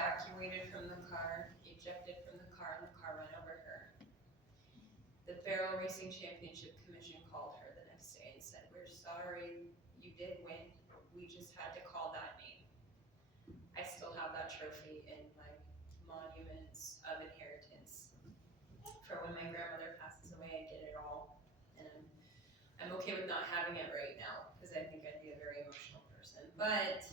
evacuated from the car, ejected from the car, and the car ran over her. The Barrel Racing Championship Commission called her the next day and said, "We're sorry, you did win. We just had to call that name." I still have that trophy in my monuments of inheritance. For when my grandmother passes away, I get it all. And I'm okay with not having it right now, because I think I'd be a very emotional person. But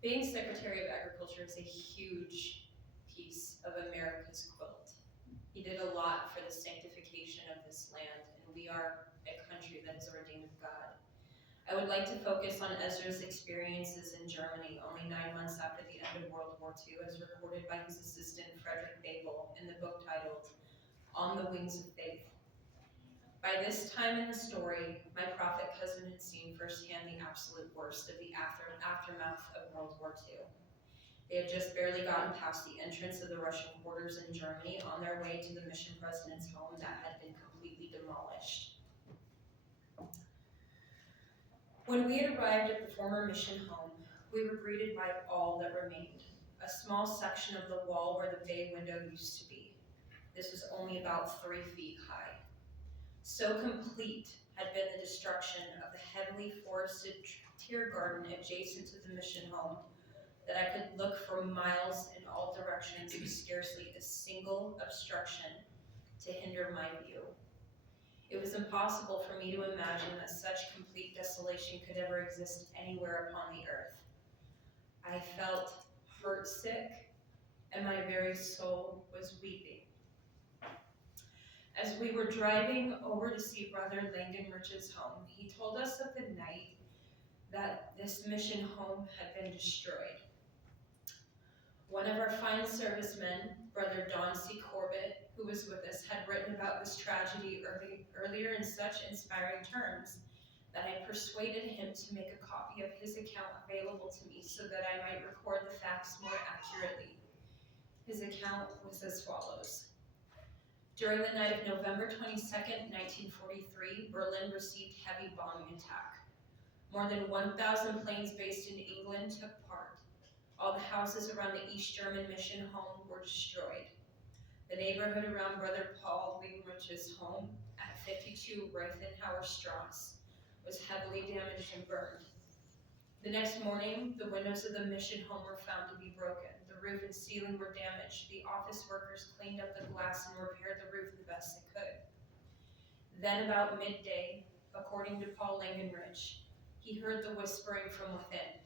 being Secretary of Agriculture is a huge piece of America's quilt. He did a lot for the sanctification of this land, and we are a country that is ordained of God. I would like to focus on Ezra's experiences in Germany only 9 months after the end of World War II, as recorded by his assistant Frederick Babel in the book titled On the Wings of Faith. By this time in the story, my prophet cousin had seen firsthand the absolute worst of the aftermath of World War II. They had just barely gotten past the entrance of the Russian quarters in Germany on their way to the mission president's home that had been completely demolished. When we had arrived at the former mission home, we were greeted by all that remained, a small section of the wall where the bay window used to be. This was only about 3 feet high. So complete had been the destruction of the heavily forested tier garden adjacent to the mission home that I could look for miles in all directions with scarcely a single obstruction to hinder my view. It was impossible for me to imagine that such complete desolation could ever exist anywhere upon the earth. I felt heartsick, and my very soul was weeping. As we were driving over to see Brother Langenrich's home, he told us of the night that this mission home had been destroyed. One of our fine servicemen, Brother Don C. Corbett, who was with us, had written about this tragedy earlier in such inspiring terms that I persuaded him to make a copy of his account available to me so that I might record the facts more accurately. His account was as follows. During the night of November 22nd, 1943, Berlin received heavy bombing attack. More than 1,000 planes based in England took part. All the houses around the East German mission home were destroyed. The neighborhood around Brother Paul Langenrich's home at 52 Reichenauer Strasse was heavily damaged and burned. The next morning, the windows of the mission home were found to be broken. The roof and ceiling were damaged. The office workers cleaned up the glass and repaired the roof the best they could. Then about midday, according to Paul Langenrich, he heard the whispering from within.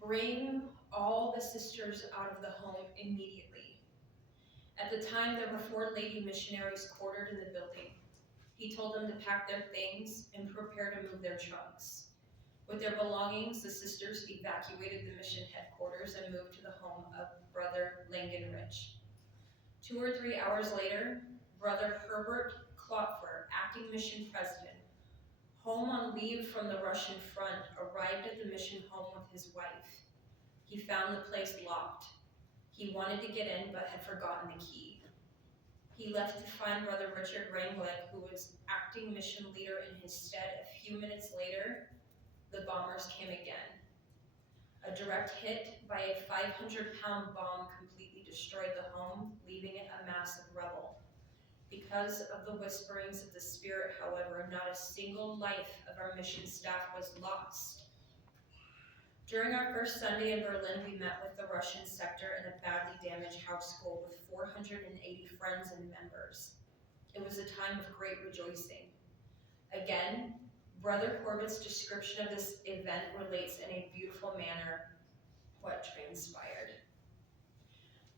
"Bring all the sisters out of the home immediately." At the time, there were 4 lady missionaries quartered in the building. He told them to pack their things and prepare to move their trunks. With their belongings, the sisters evacuated the mission headquarters and moved to the home of Brother Langenrich. 2 or 3 hours later, Brother Herbert Klopfer, acting mission president, home on leave from the Russian front, arrived at the mission home with his wife. He found the place locked. He wanted to get in, but had forgotten the key. He left to find Brother Richard Ranglet, who was acting mission leader in his stead. A few minutes later, the bombers came again. A direct hit by a 500-pound bomb completely destroyed the home, leaving it a mass of rubble. Because of the whisperings of the Spirit, however, not a single life of our mission staff was lost. During our first Sunday in Berlin, we met with the Russian sector in a badly damaged house school with 480 friends and members. It was a time of great rejoicing. Again, Brother Corbett's description of this event relates in a beautiful manner what transpired.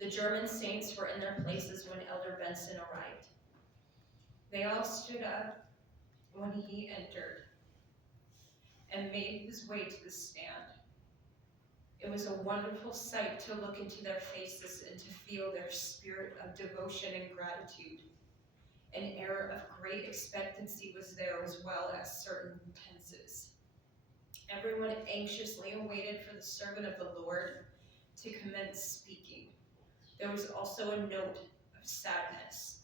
The German saints were in their places when Elder Benson arrived. They all stood up when he entered and made his way to the stand. It was a wonderful sight to look into their faces and to feel their spirit of devotion and gratitude. An air of great expectancy was there, as well as certain tenses. Everyone anxiously awaited for the servant of the Lord to commence speaking. There was also a note of sadness.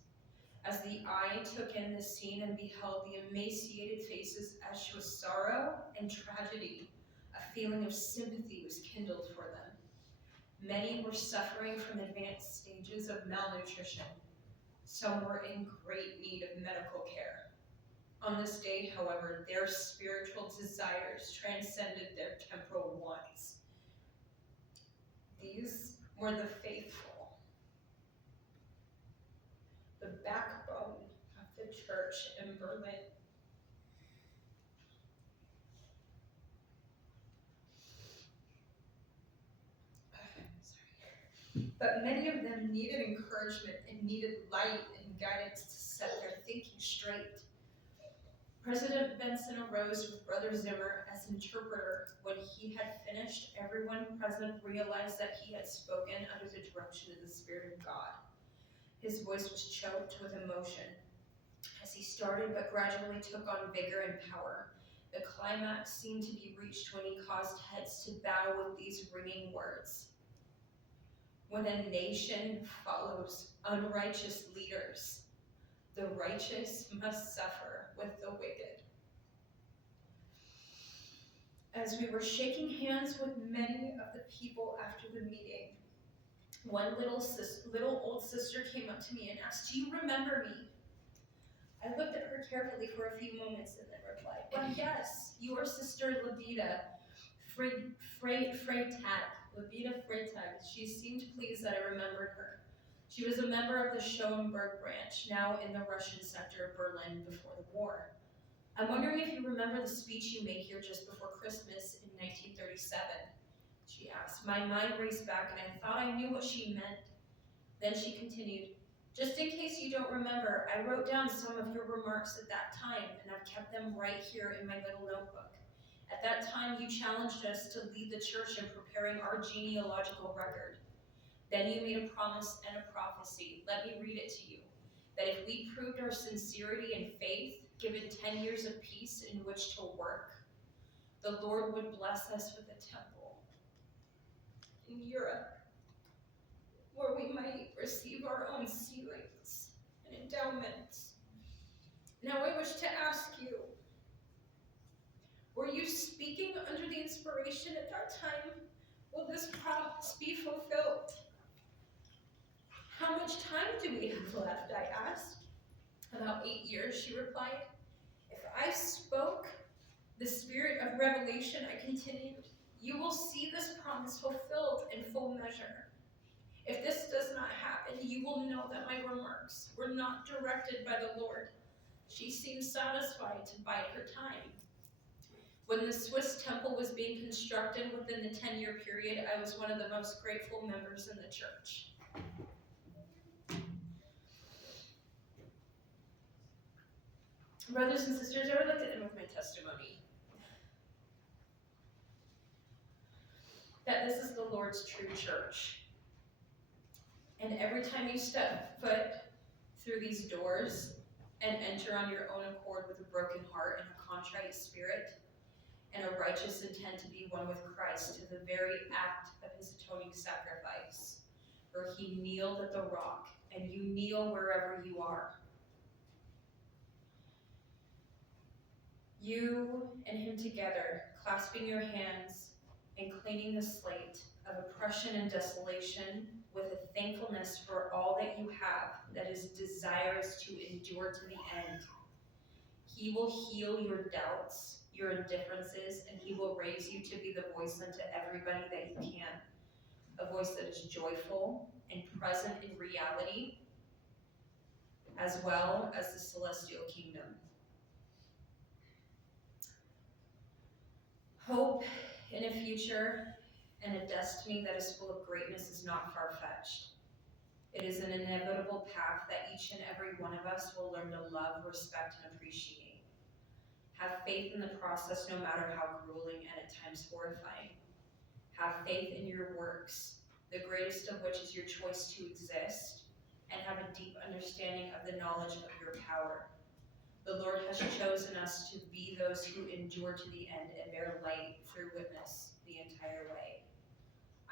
As the eye took in the scene and beheld the emaciated faces as show sorrow and tragedy, a A feeling of sympathy was kindled for them. Many were suffering from advanced stages of malnutrition. Some were in great need of medical care. On this day, however, their spiritual desires transcended their temporal wants. These were the faithful, the backbone of the church in Berlin. But many of them needed encouragement and needed light and guidance to set their thinking straight. President Benson arose with Brother Zimmer as interpreter. When he had finished, everyone present realized that he had spoken under the direction of the Spirit of God. His voice was choked with emotion as he started, but gradually took on vigor and power. The climax seemed to be reached when he caused heads to bow with these ringing words. When a nation follows unrighteous leaders, the righteous must suffer with the wicked. As we were shaking hands with many of the people after the meeting, one little old sister came up to me and asked, "Do you remember me?" I looked at her carefully for a few moments and then replied, "Well, yes, your sister Levita Freitag. Levita Freitag." She seemed pleased that I remembered her. She was a member of the Schoenberg branch, now in the Russian sector of Berlin before the war. "I'm wondering if you remember the speech you made here just before Christmas in 1937, she asked. My mind raced back and I thought I knew what she meant. Then she continued, "Just in case you don't remember, I wrote down some of your remarks at that time, and I've kept them right here in my little notebook. At that time, you challenged us to lead the church in preparing our genealogical record. Then you made a promise and a prophecy. Let me read it to you. That if we proved our sincerity and faith, given 10 years of peace in which to work, the Lord would bless us with a temple in Europe, where we might receive our own sealings and endowments. Now I wish to ask you, were you speaking under the inspiration at that time? Will this promise be fulfilled?" "How much time do we have left?" I asked. "About 8 years," she replied. "If I spoke the spirit of revelation," I continued, "you will see this promise fulfilled in full measure. If this does not happen, you will know that my remarks were not directed by the Lord." She seemed satisfied to bide her time. When the Swiss temple was being constructed within the 10-year period, I was one of the most grateful members in the church. Brothers and sisters, I would like to end with my testimony. That this is the Lord's true church. And every time you step foot through these doors and enter on your own accord with a broken heart and a contrite spirit, and a righteous intent to be one with Christ to the very act of his atoning sacrifice, where he kneeled at the rock, and you kneel wherever you are. You and him together, clasping your hands and cleaning the slate of oppression and desolation with a thankfulness for all that you have that is desirous to endure to the end. He will heal your doubts, your indifferences, and he will raise you to be the voice unto everybody that you can. A voice that is joyful and present in reality, as well as the celestial kingdom. Hope in a future and a destiny that is full of greatness is not far-fetched. It is an inevitable path that each and every one of us will learn to love, respect, and appreciate. Have faith in the process, no matter how grueling and at times horrifying. Have faith in your works, the greatest of which is your choice to exist, and have a deep understanding of the knowledge of your power. The Lord has chosen us to be those who endure to the end and bear light through witness the entire way.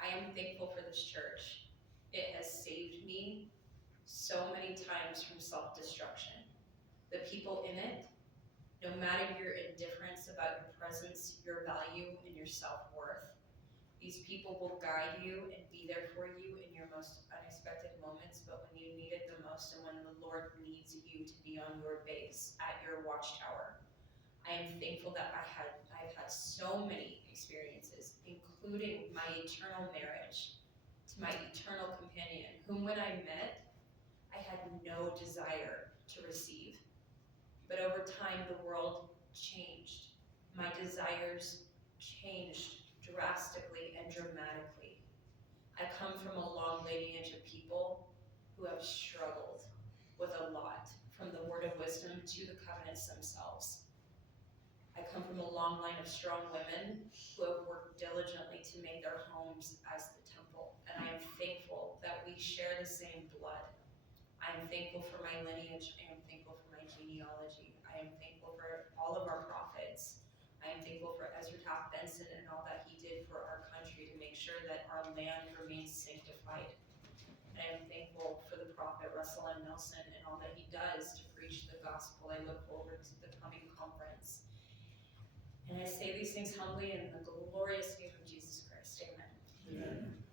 I am thankful for this church. It has saved me so many times from self-destruction. The people in it No matter your indifference about your presence, your value, and your self-worth, these people will guide you and be there for you in your most unexpected moments, but when you need it the most and when the Lord needs you to be on your base at your watchtower. I am thankful that I've had so many experiences, including my eternal marriage to my eternal companion, whom when I met, I had no desire to receive. But over time, the world changed. My desires changed drastically and dramatically. I come from a long lineage of people who have struggled with a lot, from the word of wisdom to the covenants themselves. I come from a long line of strong women who have worked diligently to make their homes as the temple, and I am thankful that we share the same blood. I am thankful for my lineage. I am thankful for my genealogy. I am thankful for all of our prophets. I am thankful for Ezra Taft Benson and all that he did for our country to make sure that our land remains sanctified. And I am thankful for the prophet Russell M. Nelson and all that he does to preach the gospel. I look forward to the coming conference. And I say these things humbly in the glorious name of Jesus Christ. Amen. Amen.